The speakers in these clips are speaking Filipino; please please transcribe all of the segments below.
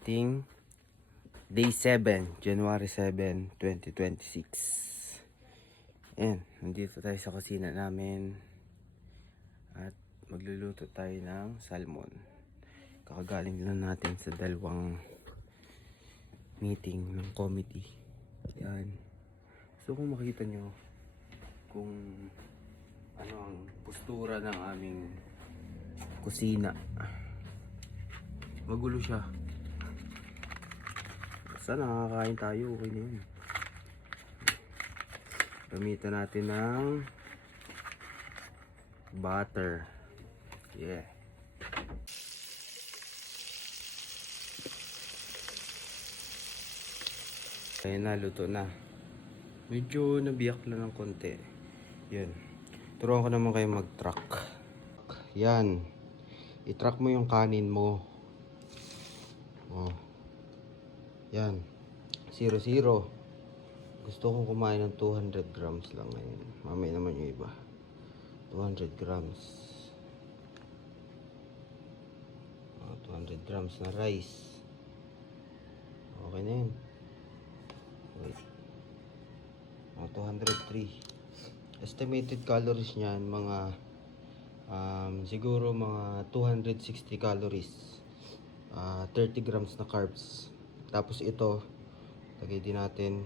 ating Day 7, January 7, 2026. Ayan, nandito tayo sa kusina namin at magluluto tayo ng salmon. Kakagaling lang natin sa dalawang meeting ng committee. Ayan. So kung makita nyo kung ano ang postura ng aming kusina, magulo siya. Basta nakakain tayo, okay na yun. Gamitan natin ng butter. Yeah. Ayan na, luto na. Medyo nabiyak lang ng konti. Yun. Turuan ko naman kayo mag-track. Yan. I-track mo yung kanin mo. Oh. Yan. 0-0. Gusto kong kumain ng 200 grams lang ngayon. Mamaya naman yung iba. 200 grams. 200 grams na rice. Okay na yun. Wait. 203. Estimated calories niyan mga siguro mga 260 calories. 30 grams na carbs. Tapos ito, lagay din natin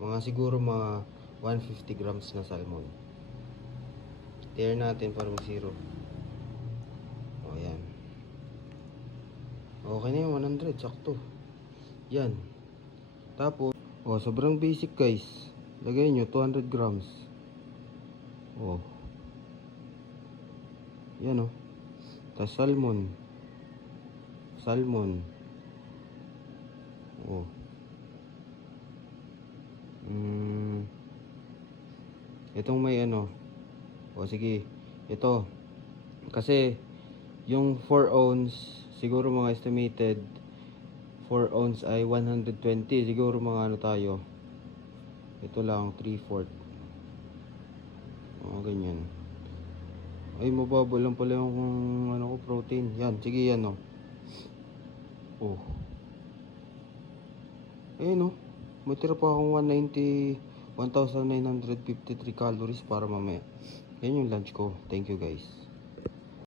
mga siguro mga 150 grams na salmon. Tear natin para mag-zero. O yan. Okay na yung 100, sakto. Yan. Tapos, sobrang basic guys. Lagay nyo 200 grams. Yan Tapos salmon. Itong may sige, ito kasi yung 4 ounce siguro mga estimated 4 ounce ay 120, siguro mga tayo, ito lang 3/4 ganyan. Ay mababa lang pala yung ko protein. Yan, sige yan ayun may tira pa akong 1953 calories para mamaya. Yan yung lunch ko. Thank you guys.